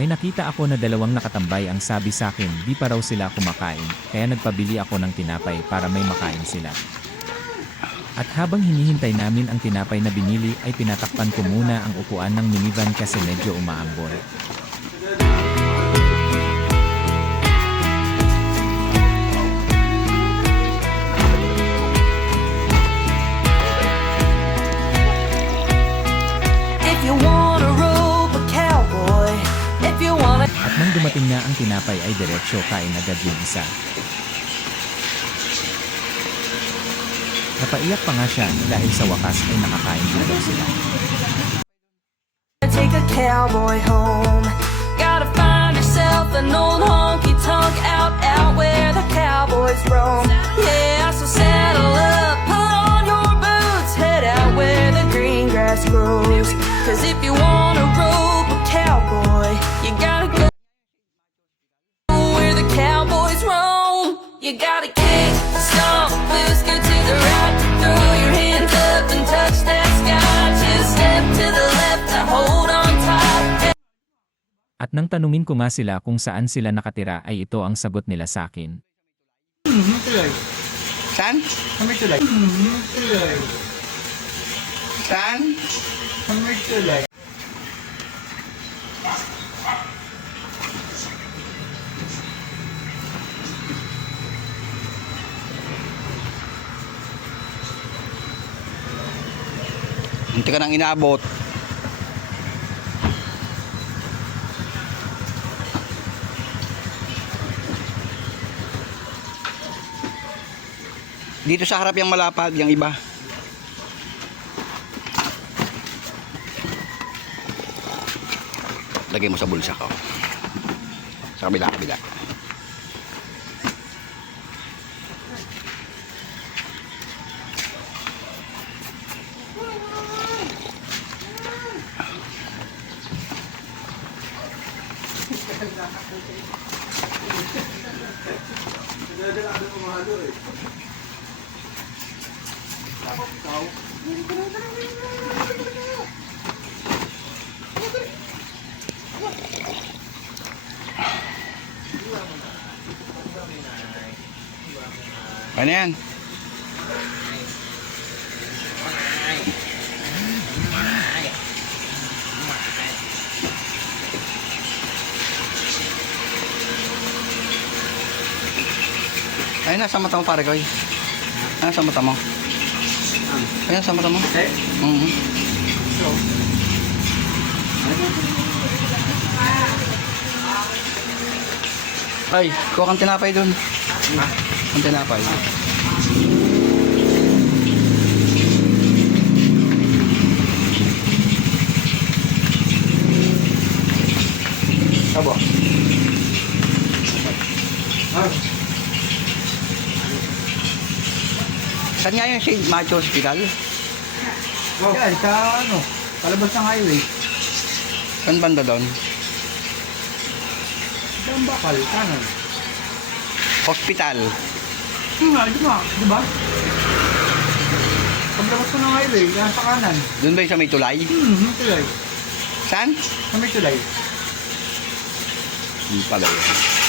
May nakita ako na dalawang nakatambay ang sabi sa akin di pa raw sila kumakain, kaya nagpabili ako ng tinapay para may makain sila. At habang hinihintay namin ang tinapay na binili ay pinatakpan ko muna ang upuan ng minivan kasi medyo umaambon. At nang dumating na ang tinapay ay diretsyo kain agad yung isa. Napaiyak pa nga siya dahil sa wakas ay nakakain din daw sila. Take a cowboy home. Gotta find yourself an old honky-tonk out where the cowboys roam. Yeah, so saddle up, put on your boots, head out where the green grass grows. 'Cause if you wanna rope a cowboy, you gotta go where the cowboys roam. You gotta kick, stomp, loose, go to the right, throw your hands up and touch that sky. Just step to the left, now hold on tight. At nang tanungin ko nga sila kung saan sila nakatira ay ito ang sagot nila sa akin. Tuloy. Saan? Kami tuloy. Tuloy. Saan? Kami tuloy. Hindi ka nang inaabot. Dito sa harap yung malapad, yung iba. Lagay mo sa bulsa ko. Sa kabila, kabila. Ano yan? Ay, nasa mata mo pare ko. Nasa mata mo. Ay, nasa mata mo. Ay, kuha kang tinapay dun. Ang tinapay. Abo. Saan nga yung St. Matthew Hospital? Oh. Yan, sa ano, palabas ng highway. Saan banda doon? Saan bakal, kanan. Hospital. Di ba? Paglabas ko ng highway, yan sa kanan. Doon ba yung sa may tulay? Tuloy. Saan? Sa may tulay. Hindi pala yun.